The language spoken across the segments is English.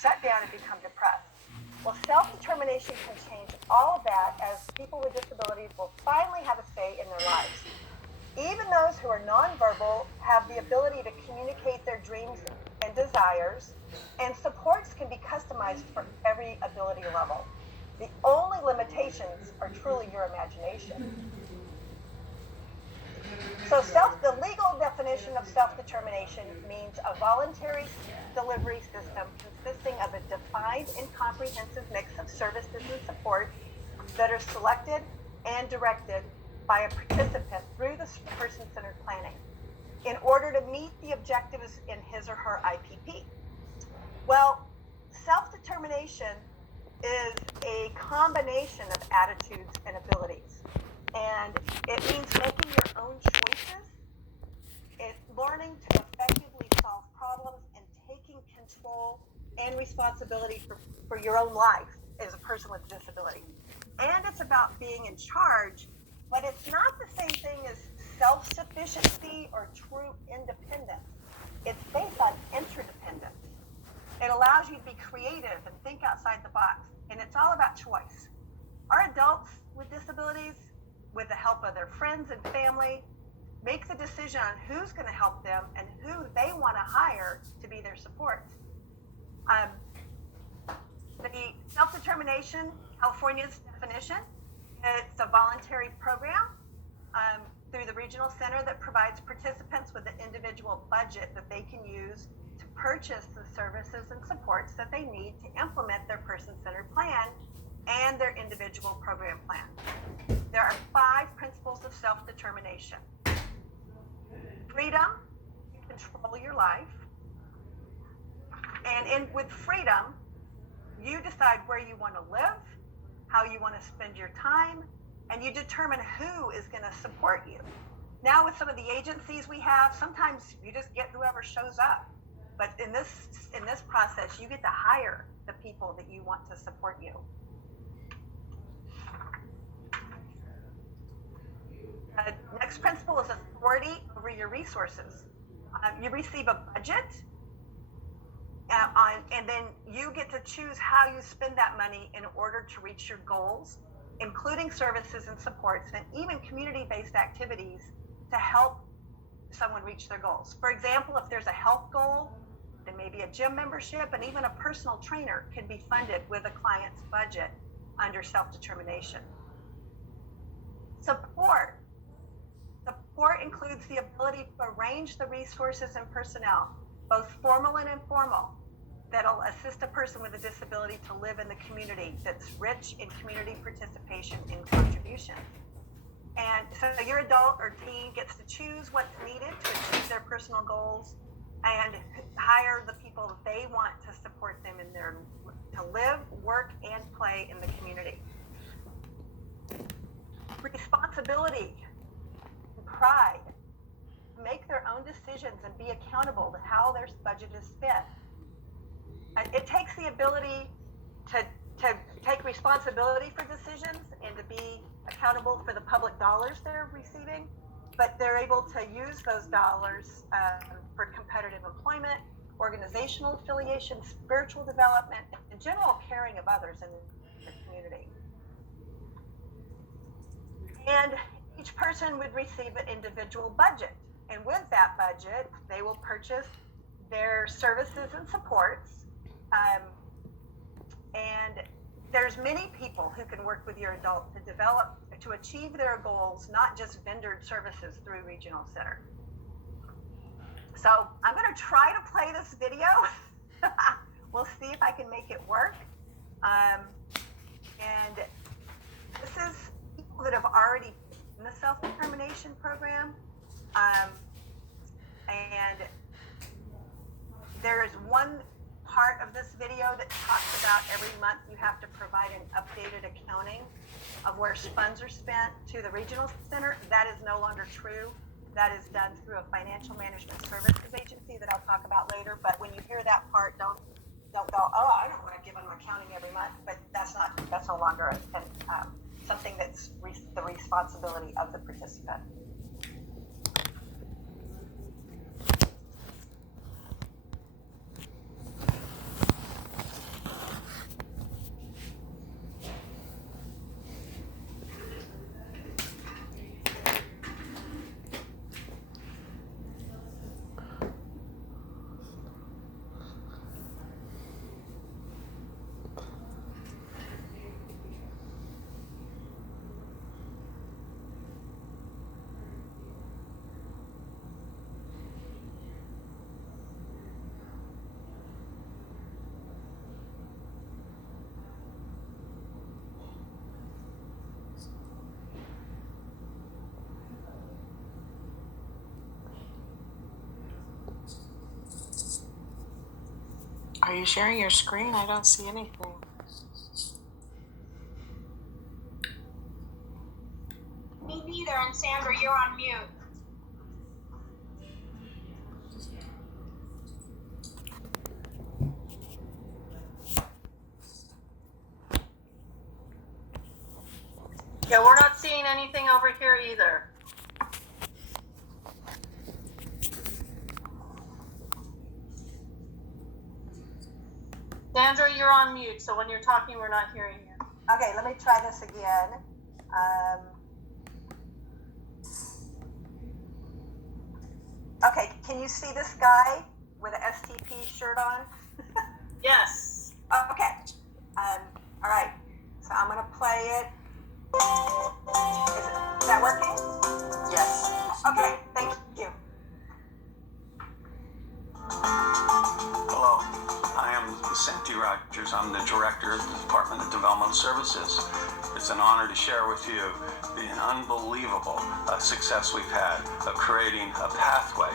shut down and become depressed. Well, self-determination can change all of that, as people with disabilities will finally have a say in their lives. Even those who are nonverbal have the ability to communicate their dreams and desires, and supports can be customized for every ability level. The only limitations are truly your imagination. So the legal definition of self-determination means a voluntary delivery system consisting of a defined and comprehensive mix of services and support that are selected and directed by a participant through the person-centered planning in order to meet the objectives in his or her IPP. Well, self-determination is a combination of attitudes and abilities. And it means making your own choices, learning to effectively solve problems, and taking control and responsibility for your own life as a person with a disability. And it's about being in charge, but it's not the same thing as self-sufficiency or true independence. It's based on interdependence. It allows you to be creative and think outside the box, and it's all about choice. Our adults with disabilities, with the help of their friends and family, make the decision on who's going to help them and who they want to hire to be their support. The self-determination, California's definition, it's a voluntary program through the regional center that provides participants with an individual budget that they can use to purchase the services and supports that they need to implement their person-centered plan and their individual program plan. There are 5 principles of self-determination. Freedom to control your life. And with freedom, you decide where you want to live, how you want to spend your time, and you determine who is going to support you. Now with some of the agencies we have, sometimes you just get whoever shows up. But in this process, you get to hire the people that you want to support you. Next principle is authority over your resources. You receive a budget, and then you get to choose how you spend that money in order to reach your goals, including services and supports, and even community-based activities to help someone reach their goals. For example, if there's a health goal, then maybe a gym membership and even a personal trainer can be funded with a client's budget under self-determination. Support includes the ability to arrange the resources and personnel, both formal and informal, that'll assist a person with a disability to live in the community that's rich in community participation and contribution. And so your adult or teen gets to choose what's needed to achieve their personal goals and hire the people that they want to support them in to live, work, and play in the community. Responsibility, pride, make their own decisions and be accountable to how their budget is spent. It takes the ability to take responsibility for decisions and to be accountable for the public dollars they're receiving, but they're able to use those dollars for competitive employment, organizational affiliation, spiritual development, and general caring of others in the community. And each person would receive an individual budget. And with that budget, they will purchase their services and supports. And there's many people who can work with your adult to achieve their goals, not just vendored services through Regional Center. So I'm going to try to play this video. We'll see if I can make it work. And this is people that have already been in the self-determination program. And there is one part of this video that talks about every month you have to provide an updated accounting of where funds are spent to the Regional Center. That is no longer true. That is done through a financial management services agency that I'll talk about later. But when you hear that part, don't go, oh, I don't want to give them accounting every month. But that's no longer something that's the responsibility of the participant. Are you sharing your screen? I don't see anything. Me neither, and Sandra, you're on mute. Yeah, we're not seeing anything over here either. Sandra, you're on mute, so when you're talking, we're not hearing you. Okay, let me try this again. Okay, can you see this guy with an STP shirt on? Yes. Okay. All right. So I'm gonna play it. Is that working? Yes. Okay. Thank you. Hello, I am Santi Rogers. I'm the Director of the Department of Developmental Services. It's an honor to share with you the unbelievable success we've had of creating a pathway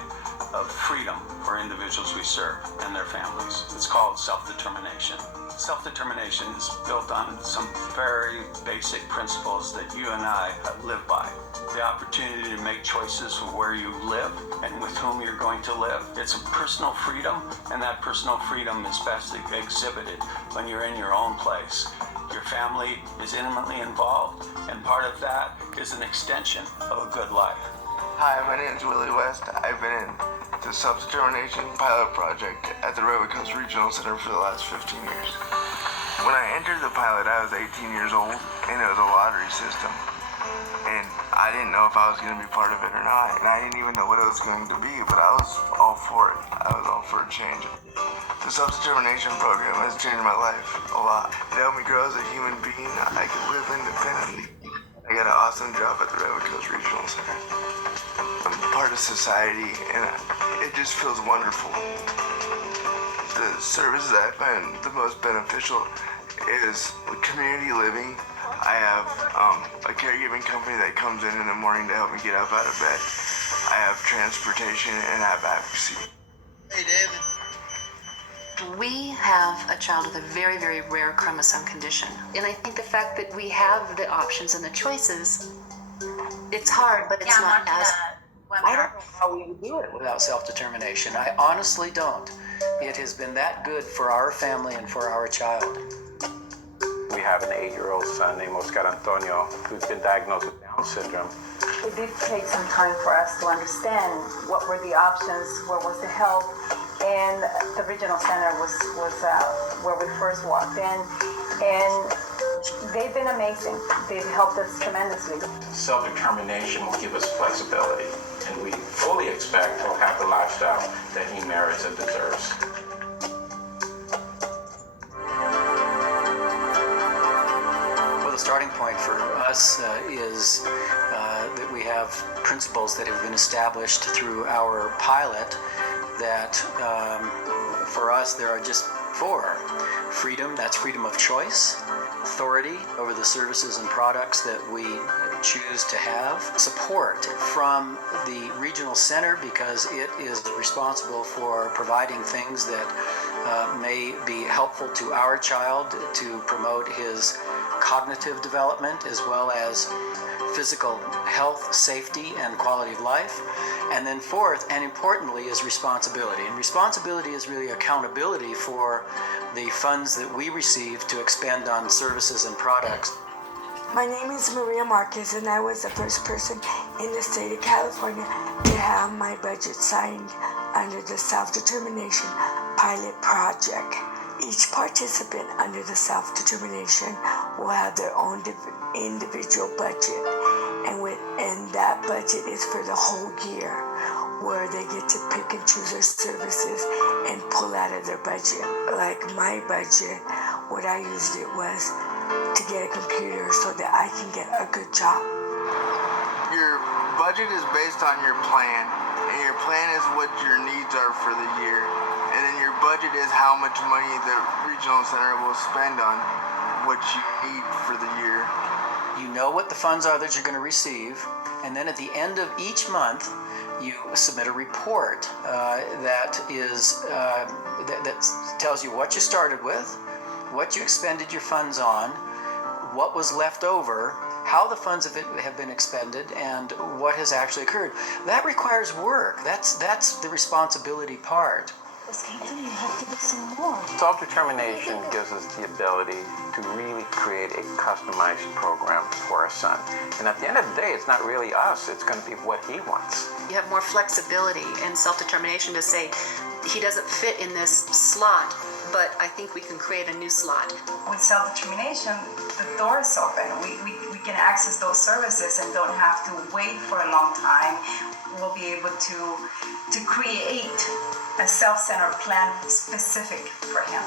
of freedom for individuals we serve and their families. It's called self-determination. Self-determination is built on some very basic principles that you and I live by. The opportunity to make choices for where you live and with whom you're going to live. It's a personal freedom, and that personal freedom is best exhibited when you're in your own place. Your family is intimately involved, and part of that is an extension of a good life. Hi, my name is Willie West. I've been in the Self-Determination Pilot Project at the Redwood Coast Regional Center for the last 15 years. When I entered the pilot, I was 18 years old, and it was a lottery system. And I didn't know if I was going to be part of it or not, and I didn't even know what it was going to be, but I was all for it. I was all for a change. The Self-Determination program has changed my life a lot. It helped me grow as a human being. I could live independently. I got an awesome job at the Redwood Coast Regional Center. I'm part of society, and it just feels wonderful. The services I find the most beneficial is community living. I have a caregiving company that comes in the morning to help me get up out of bed. I have transportation, and I have advocacy. Hey, David. We have a child with a very, very rare chromosome condition. And I think the fact that we have the options and the choices, it's hard, but it's not as... I don't know how we would do it without self-determination. I honestly don't. It has been that good for our family and for our child. We have an 8-year-old son named Oscar Antonio who's been diagnosed with Down syndrome. It did take some time for us to understand what were the options, what was the help, and the regional center was where we first walked in, and they've been amazing. They've helped us tremendously. Self-determination will give us flexibility, and we fully expect he'll have the lifestyle that he merits and deserves. Well, the starting point for us is that we have principles that have been established through our pilot that for us there are just 4. Freedom, that's freedom of choice. Authority over the services and products that we choose to have. Support from the regional center because it is responsible for providing things that may be helpful to our child to promote his cognitive development as well as physical health, safety, and quality of life. And then 4th, and importantly, is responsibility. And responsibility is really accountability for the funds that we receive to expend on services and products. My name is Maria Marquez, and I was the first person in the state of California to have my budget signed under the Self-Determination Pilot Project. Each participant under the Self-Determination will have their own individual budget, and that budget is for the whole year, where they get to pick and choose their services and pull out of their budget. Like my budget, what I used it was to get a computer so that I can get a good job. Your budget is based on your plan, and your plan is what your needs are for the year. And then your budget is how much money the regional center will spend on what you need for the year. You know what the funds are that you're going to receive, and then at the end of each month, you submit a report that tells you what you started with, what you expended your funds on, what was left over, how the funds have been expended, and what has actually occurred. That requires work. That's the responsibility part. You have to do some more. Self-determination gives us the ability to really create a customized program for our son. And at the end of the day, it's not really us, it's going to be what he wants. You have more flexibility and self-determination to say, he doesn't fit in this slot, but I think we can create a new slot. With self-determination, the door is open. We can access those services and don't have to wait for a long time. We'll be able to create a self-centered plan specific for him.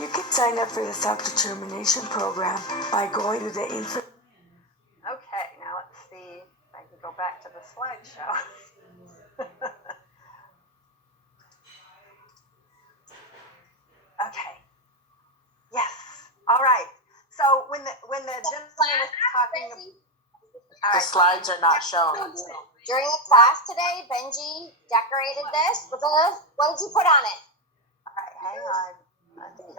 You can sign up for the self-determination program by going to the info. Okay, now let's see if I can go back to the slideshow. Okay. Yes. All right. So when the gentleman was talking, all The right. slides are not shown. During the class today, Benji decorated this with what did you put on it? All right. Hang on. He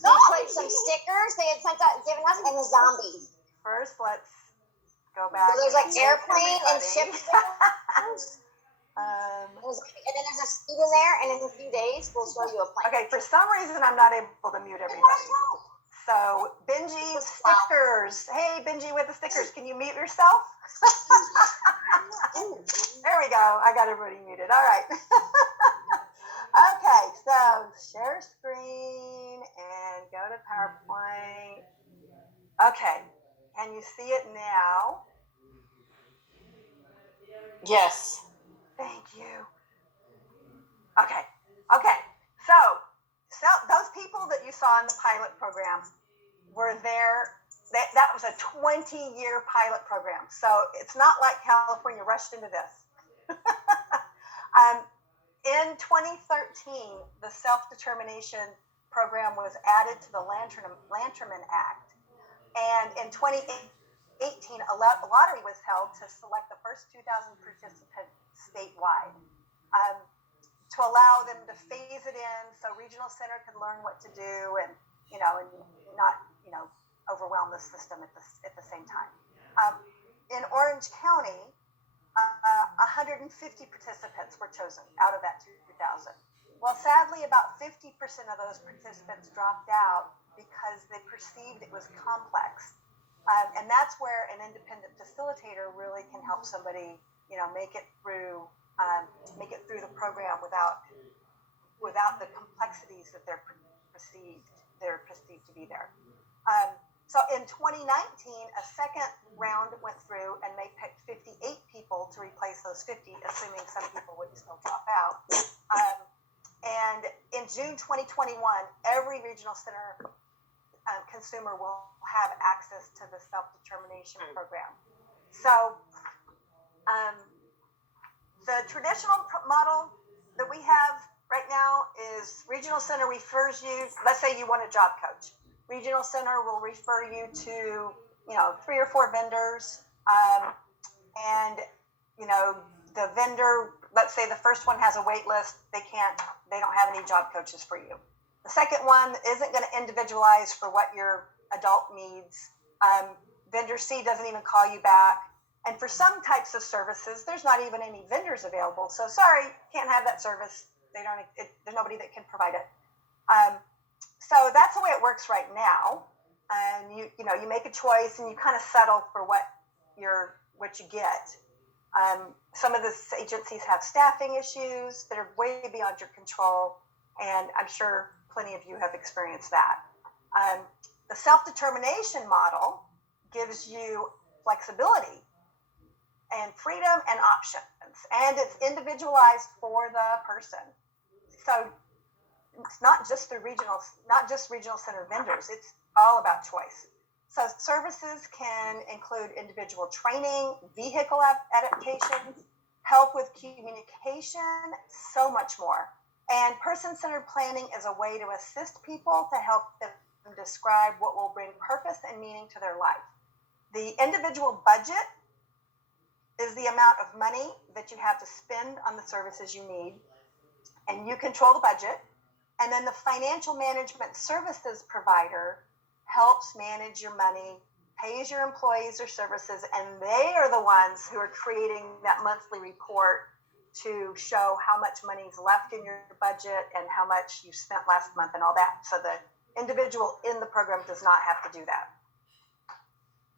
put some stickers they had given us and the zombies. First, let's go back. So there's like and airplane and everybody. ship stickers. And then there's a seat in there, and in a few days we'll show you a plane. Okay, for some reason I'm not able to mute everybody. So Benji stickers. Hey, Benji with the stickers. Can you mute yourself? There we go. I got everybody muted. All right. Okay, so share screen and go to PowerPoint. Okay, can you see it now? Yes. Thank you. Okay. So those people that you saw in the pilot program were there. That was a 20-year pilot program. So it's not like California rushed into this. In 2013, the self-determination program was added to the Lanterman Act. And in 2018, a lottery was held to select the first 2,000 participants statewide. To allow them to phase it in so regional center could learn what to do and not overwhelm the system at the same time. In Orange County, 150 participants were chosen out of that 2,000. Well, sadly, about 50% of those participants dropped out because they perceived it was complex. And that's where an independent facilitator really can help somebody, make it through the program without the complexities that they're perceived to be there. So in 2019, a second round went through and they picked 58 people to replace those 50, assuming some people would still drop out. And in June 2021, every regional center consumer will have access to the self-determination program. So the traditional model that we have right now is regional center refers you, let's say you want a job coach. Regional center will refer you to, 3 or 4 vendors. And, the vendor, let's say the first one has a wait list. They don't have any job coaches for you. The second one isn't going to individualize for what your adult needs. Vendor C doesn't even call you back. And for some types of services, there's not even any vendors available. So sorry, can't have that service. There's nobody that can provide it. So that's the way it works right now. And you make a choice and you kind of settle for what you get. Some of the agencies have staffing issues that are way beyond your control. And I'm sure plenty of you have experienced that. The self-determination model gives you flexibility and freedom and options, and it's individualized for the person. So it's not just regional center vendors. It's all about choice. So services can include individual training, vehicle adaptations, help with communication, so much more. And person-centered planning is a way to assist people to help them describe what will bring purpose and meaning to their life. The individual budget is the amount of money that you have to spend on the services you need, and you control the budget. And then the financial management services provider helps manage your money, pays your employees their services, and they are the ones who are creating that monthly report to show how much money is left in your budget and how much you spent last month and all that. So the individual in the program does not have to do that.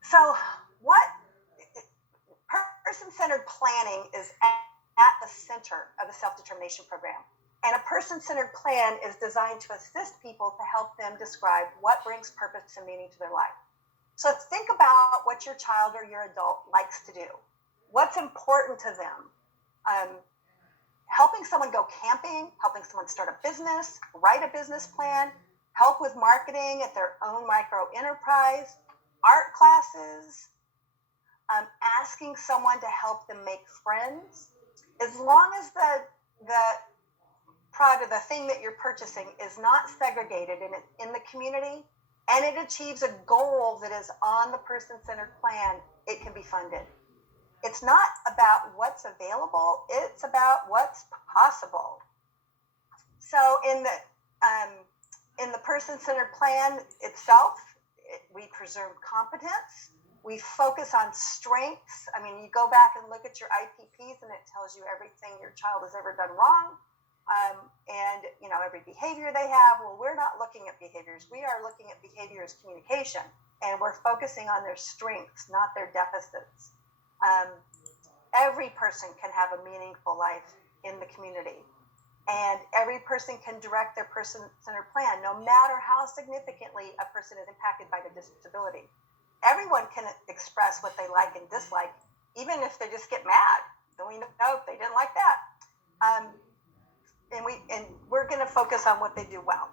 So what person-centered planning is at the center of the self-determination program. And a person-centered plan is designed to assist people to help them describe what brings purpose and meaning to their life. So think about what your child or your adult likes to do. What's important to them? Helping someone go camping, helping someone start a business, write a business plan, help with marketing at their own micro enterprise, art classes, asking someone to help them make friends. As long as the product, the thing that you're purchasing is not segregated in the community, and it achieves a goal that is on the person-centered plan, it can be funded. It's not about what's available, it's about what's possible. So in the person-centered plan itself, we preserve competence, we focus on strengths. I mean, you go back and look at your IPPs and it tells you everything your child has ever done wrong. And every behavior they have. Well, we're not looking at behaviors. We are looking at behavior as communication, and we're focusing on their strengths, not their deficits. Every person can have a meaningful life in the community, and every person can direct their person-centered plan, no matter how significantly a person is impacted by the disability. Everyone can express what they like and dislike, even if they just get mad. Then we know if they didn't like that. And we're going to focus on what they do well.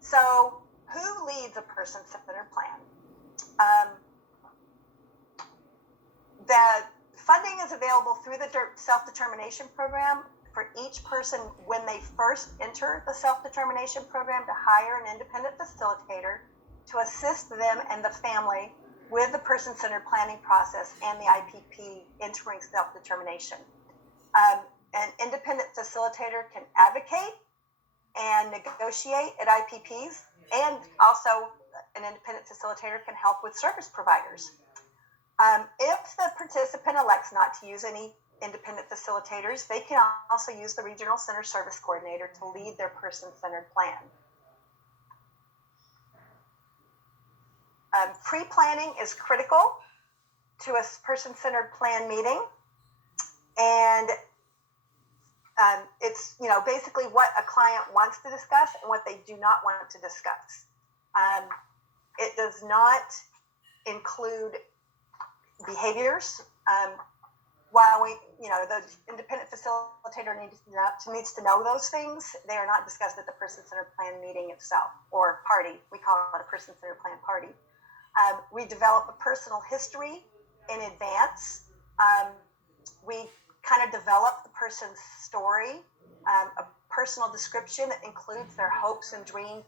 So, who leads a person-centered plan? The funding is available through the self-determination program for each person when they first enter the self-determination program to hire an independent facilitator to assist them and the family with the person-centered planning process and the IPP entering self-determination. An independent facilitator can advocate and negotiate at IPPs, and also an independent facilitator can help with service providers. If the participant elects not to use any independent facilitators, they can also use the regional center service coordinator to lead their person-centered plan. Pre-planning is critical to a person-centered plan meeting, and it's basically what a client wants to discuss and what they do not want to discuss. It does not include behaviors. While the independent facilitator needs to know those things, they are not discussed at the person-centered plan meeting itself, or party. We call it a person-centered plan party. We develop a personal history in advance. We kind of develop the person's story, a personal description that includes their hopes and dreams,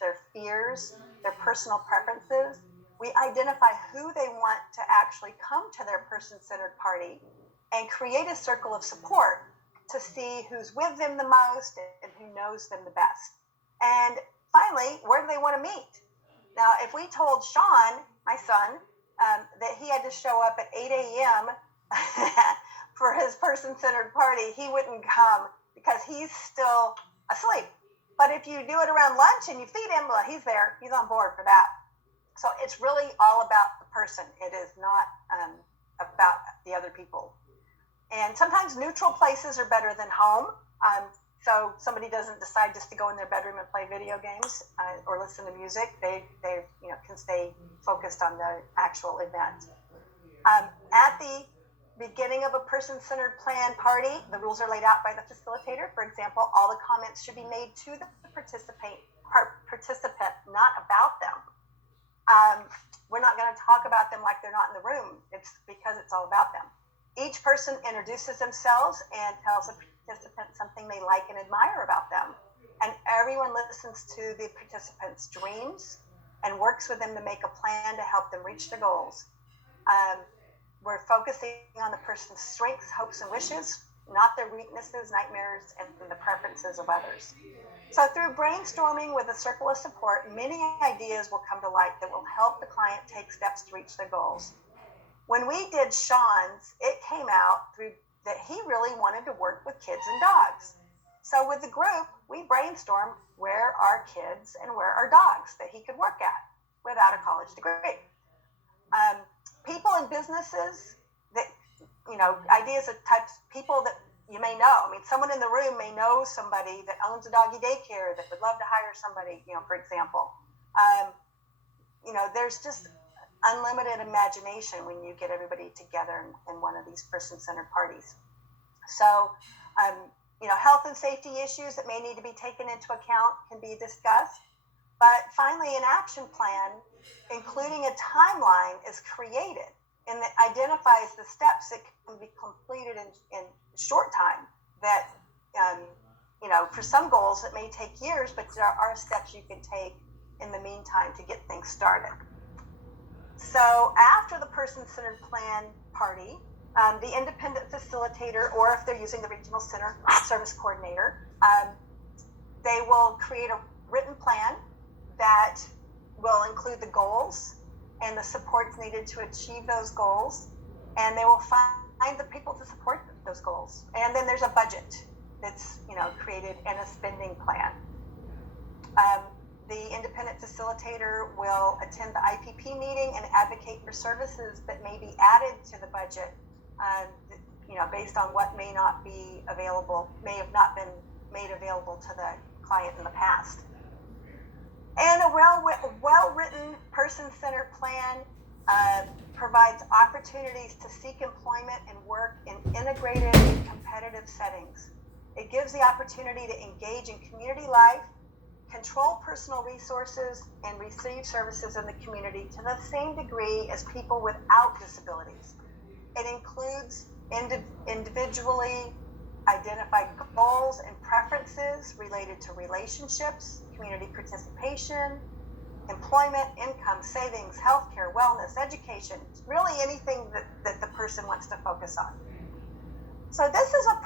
their fears, their personal preferences. We identify who they want to actually come to their person-centered party and create a circle of support to see who's with them the most and who knows them the best. And finally, where do they want to meet? Now, if we told Sean, my son, that he had to show up at 8 a.m. for his person-centered party, he wouldn't come because he's still asleep. But if you do it around lunch and you feed him, well, he's there. He's on board for that. So it's really all about the person. It is not about the other people. And sometimes neutral places are better than home. So somebody doesn't decide just to go in their bedroom and play video games or listen to music. They can stay focused on the actual event. At the beginning of a person-centered plan party, the rules are laid out by the facilitator. For example, all the comments should be made to the participant, not about them. We're not going to talk about them like they're not in the room. It's because it's all about them. Each person introduces themselves and tells the participant something they like and admire about them. And everyone listens to the participants' dreams and works with them to make a plan to help them reach their goals. We're focusing on the person's strengths, hopes, and wishes, not their weaknesses, nightmares, and the preferences of others. So through brainstorming with a circle of support, many ideas will come to light that will help the client take steps to reach their goals. When we did Sean's, it came out through that he really wanted to work with kids and dogs. So with the group, we brainstormed where are kids and where are dogs that he could work at without a college degree. People and businesses that, ideas of types, people that you may know. I mean, someone in the room may know somebody that owns a doggy daycare that would love to hire somebody, for example. There's just unlimited imagination when you get everybody together in one of these person-centered parties. So, health and safety issues that may need to be taken into account can be discussed. But finally, an action plan, including a timeline, is created and that identifies the steps that can be completed in short time. That, for some goals it may take years, but there are steps you can take in the meantime to get things started. So after the person-centered plan party, the independent facilitator, or if they're using the regional center service coordinator, they will create a written plan that will include the goals and the supports needed to achieve those goals, and they will find the people to support those goals. And then there's a budget that's created and a spending plan. The independent facilitator will attend the IPP meeting and advocate for services that may be added to the budget, based on what may not be available, may have not been made available to the client in the past. And a well-written person-centered plan provides opportunities to seek employment and work in integrated and competitive settings. It gives the opportunity to engage in community life, control personal resources, and receive services in the community to the same degree as people without disabilities. It includes individually identified goals and preferences related to relationships, community participation, employment, income, savings, healthcare, wellness, education, really anything that the person wants to focus on. So this is a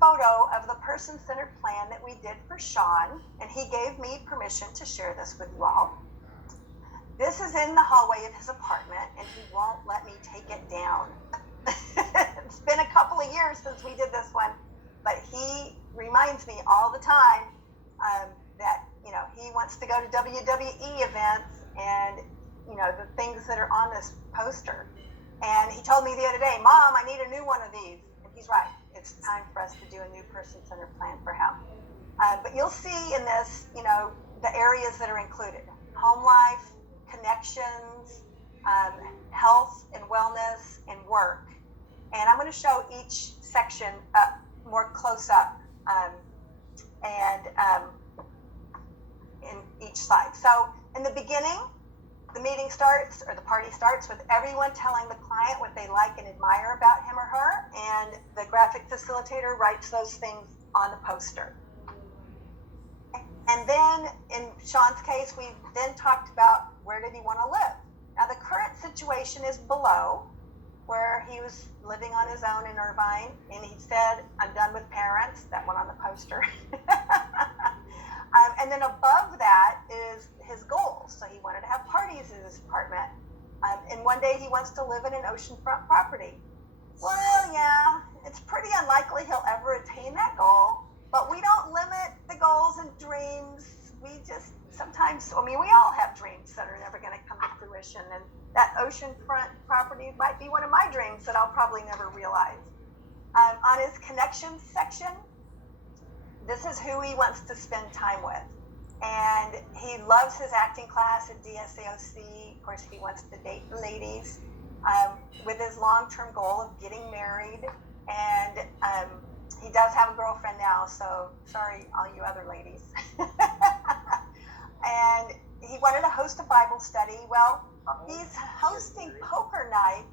photo of the person-centered plan that we did for Sean, and he gave me permission to share this with you all. This is in the hallway of his apartment, and he won't let me take it down. It's been a couple of years since we did this one, but he reminds me all the time that he wants to go to WWE events and the things that are on this poster. And he told me the other day, "Mom, I need a new one of these." And he's right. It's time for us to do a new person-centered plan for him. But you'll see in this, the areas that are included: home life, connections, health and wellness, and work. And I'm going to show each section up more close up in each slide. So in the beginning, the meeting starts, or the party starts, with everyone telling the client what they like and admire about him or her, and the graphic facilitator writes those things on the poster. And then in Sean's case, we then talked about where did he want to live. Now the current situation is below, where he was living on his own in Irvine, and he said, "I'm done with parents," that one on the poster. And then above that is his goals. So he wanted to have parties in his apartment. And one day he wants to live in an oceanfront property. Well, yeah, it's pretty unlikely he'll ever attain that goal, but we don't limit the goals and dreams. We just sometimes, we all have dreams that are never going to come to fruition, and that oceanfront property might be one of my dreams that I'll probably never realize. On his connections section, this is who he wants to spend time with. And he loves his acting class at DSAOC. Of course, he wants to date the ladies, with his long-term goal of getting married. And he does have a girlfriend now, so sorry, all you other ladies. And he wanted to host a Bible study. Well, he's hosting poker night.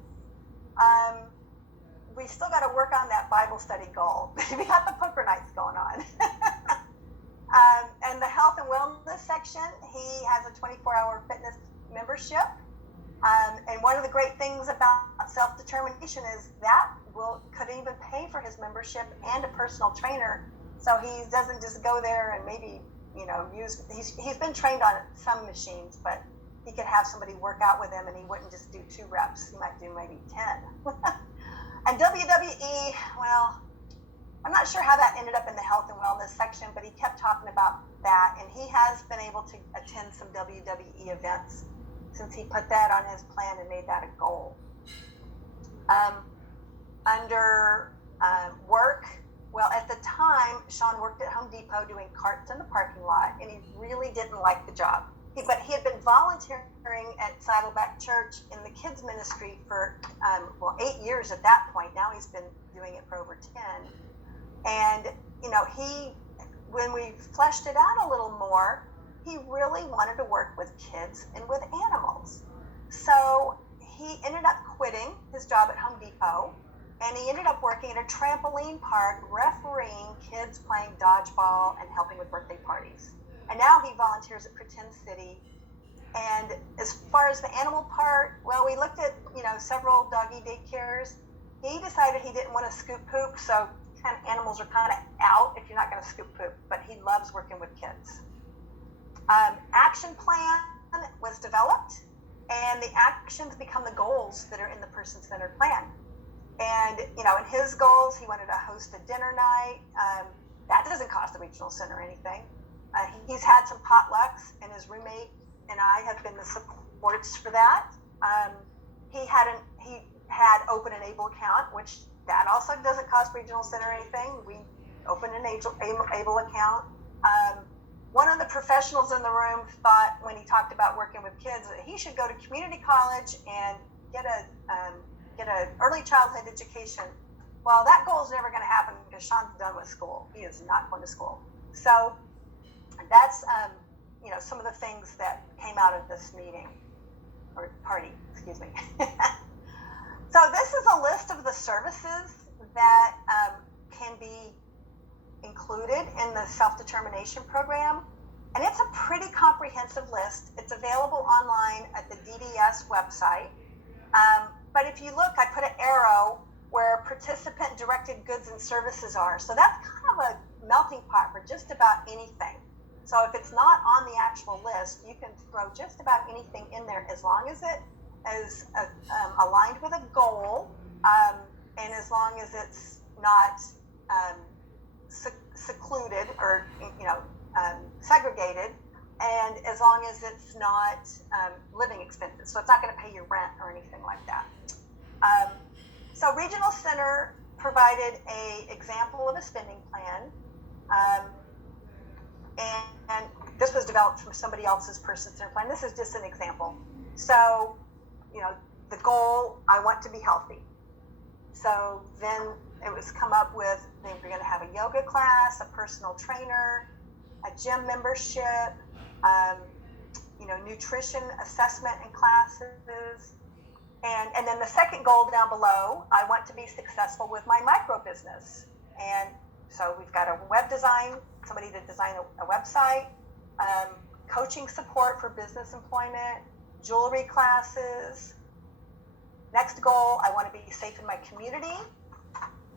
We still got to work on that Bible study goal. We got the poker nights going on. And the health and wellness section, he has a 24-hour fitness membership. And one of the great things about self-determination is that could even pay for his membership and a personal trainer. So he doesn't just go there and maybe, he's been trained on some machines, but he could have somebody work out with him and he wouldn't just do 2 reps. He might do maybe 10. And WWE, well, I'm not sure how that ended up in the health and wellness section, but he kept talking about that, and he has been able to attend some WWE events since he put that on his plan and made that a goal. Under work, well, at the time, Sean worked at Home Depot doing carts in the parking lot, and he really didn't like the job. But he had been volunteering at Saddleback Church in the kids ministry for, 8 years at that point. Now he's been doing it for over 10. And, when we fleshed it out a little more, he really wanted to work with kids and with animals. So he ended up quitting his job at Home Depot, and he ended up working at a trampoline park, refereeing kids playing dodgeball and helping with birthday parties. And now he volunteers at Pretend City. And as far as the animal part, well, we looked at, several doggy daycares. He decided he didn't want to scoop poop, so kind of animals are kind of out if you're not going to scoop poop, but he loves working with kids. Action plan was developed, and the actions become the goals that are in the person-centered plan. And, in his goals, he wanted to host a dinner night. That doesn't cost the regional center anything. He's had some potlucks, and his roommate and I have been the supports for that. He had Open an Able account, which that also doesn't cost regional center anything. We open an Able account. One of the professionals in the room thought, when he talked about working with kids, that he should go to community college and get a early childhood education. Well, that goal is never going to happen because Sean's done with school. He is not going to school. So that's some of the things that came out of this meeting or party. Excuse me. So this is a list of the services that can be included in the self-determination program, and it's a pretty comprehensive list. It's available online at the DDS website, but if you look, I put an arrow where participant-directed goods and services are, so that's kind of a melting pot for just about anything. So if it's not on the actual list, you can throw just about anything in there as long as it is aligned with a goal, and as long as it's not secluded or segregated, and as long as it's not living expenses. So it's not going to pay your rent or anything like that. So Regional Center provided an example of a spending plan, and this was developed from somebody else's person-centered plan. This is just an example. So, the goal, I want to be healthy. So then it was come up with, they were going to have a yoga class, a personal trainer, a gym membership, nutrition assessment and classes. And then the second goal down below, I want to be successful with my micro business. And so we've got a web design, somebody to design a website, coaching support for business employment, jewelry classes. Next goal, I want to be safe in my community.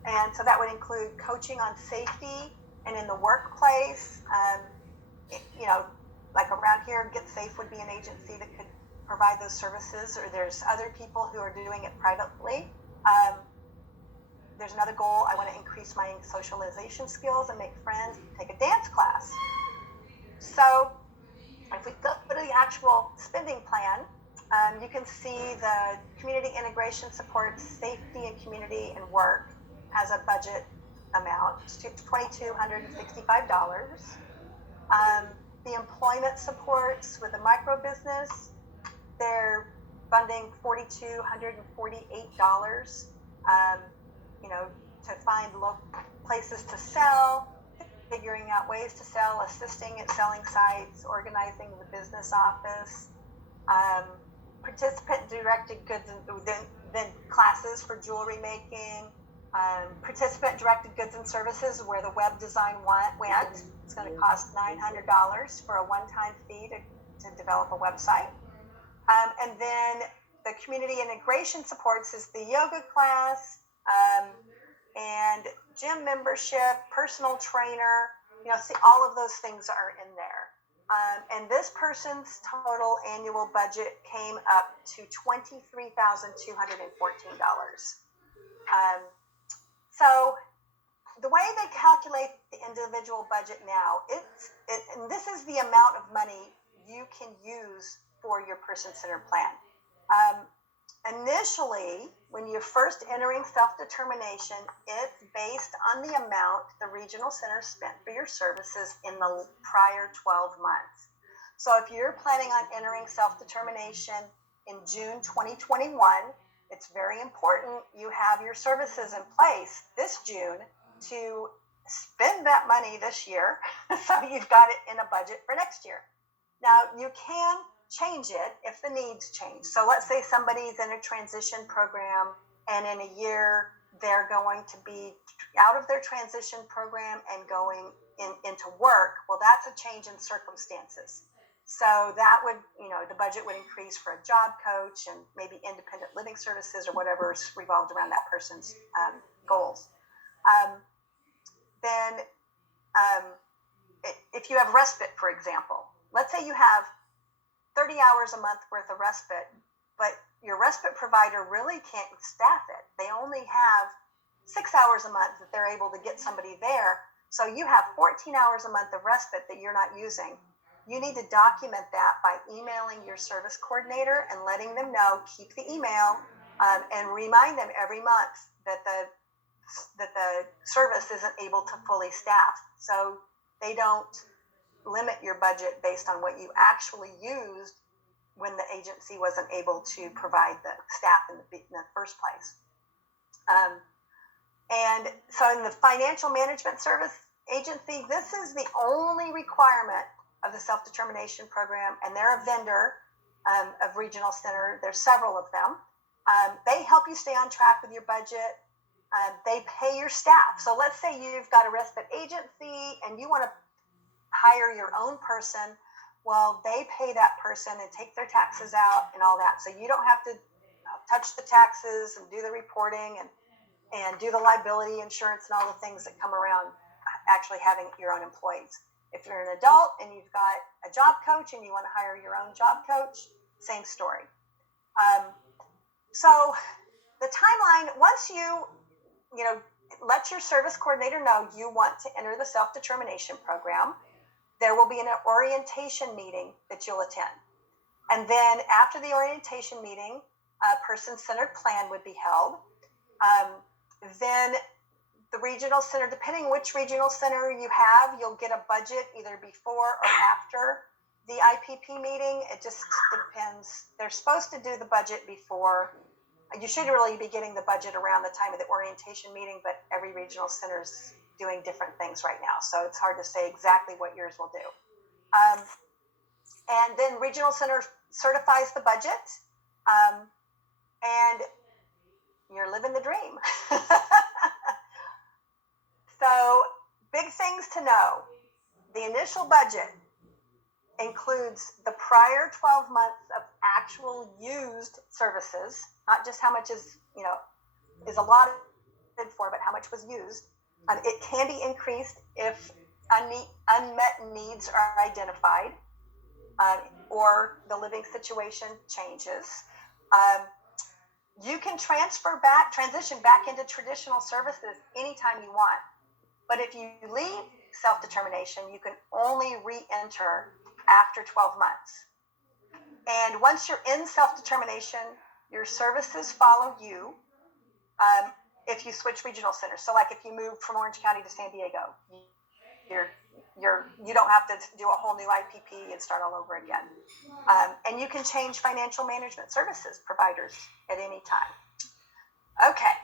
And so that would include coaching on safety and in the workplace. Like around here, Get Safe would be an agency that could provide those services, or there's other people who are doing it privately. There's another goal, I want to increase my socialization skills and make friends, take a dance class. So if we go to the actual spending plan, you can see the community integration supports safety and community and work has a budget amount, $2,265. The employment supports with a micro business, they're funding $4,248, to find local places to sell, figuring out ways to sell, assisting at selling sites, organizing the business office, participant-directed goods and then classes for jewelry making, participant-directed goods and services where the web design went. It's going to cost $900 for a one-time fee to develop a website. And then the community integration supports is the yoga class, and gym membership, personal trainer, see, all of those things are in there. And this person's total annual budget came up to $23,214. So the way they calculate the individual budget now, and this is the amount of money you can use for your person-centered plan. Initially, when you're first entering self-determination, it's based on the amount the regional center spent for your services in the prior 12 months. So if you're planning on entering self-determination in June 2021, it's very important you have your services in place this June to spend that money this year, so you've got it in a budget for next year. Now, you can change it if the needs change. So let's say somebody's in a transition program, and in a year they're going to be out of their transition program and going into work. Well, that's a change in circumstances. So that would, the budget would increase for a job coach and maybe independent living services or whatever's revolved around that person's goals. If you have respite, for example, let's say you have 30 hours a month worth of respite, but your respite provider really can't staff it. They only have 6 hours a month that they're able to get somebody there. So you have 14 hours a month of respite that you're not using. You need to document that by emailing your service coordinator and letting them know, keep the email, and remind them every month that the service isn't able to fully staff. So they don't limit your budget based on what you actually used when the agency wasn't able to provide the staff in the first place. And so in the financial management service agency, this is the only requirement of the self-determination program, and they're a vendor of regional center. There's several of them. They help you stay on track with your budget. They pay your staff. So let's say you've got a respite agency and you want to hire your own person. Well, they pay that person and take their taxes out and all that. So you don't have to touch the taxes and do the reporting and do the liability insurance and all the things that come around actually having your own employees. If you're an adult and you've got a job coach and you want to hire your own job coach, same story. So the timeline, once you let your service coordinator know you want to enter the self-determination program, there will be an orientation meeting that you'll attend. And then after the orientation meeting, a person-centered plan would be held. Then the regional center, depending which regional center you have, you'll get a budget either before or after the IPP meeting. It just depends. They're supposed to do the budget before. You should really be getting the budget around the time of the orientation meeting, but every regional center is doing different things right now. So it's hard to say exactly what yours will do. And then regional center certifies the budget, and you're living the dream. So big things to know. The initial budget includes the prior 12 months of actual used services, not just how much is allotted for, but how much was used. It can be increased if unmet needs are identified or the situation changes. You can transition back into traditional services anytime you want. But if you leave self-determination, you can only re-enter after 12 months. And once you're in self-determination, your services follow you if you switch regional centers. So like if you move from Orange County to San Diego, you don't have to do a whole new IPP and start all over again. And you can change financial management services providers at any time. Okay.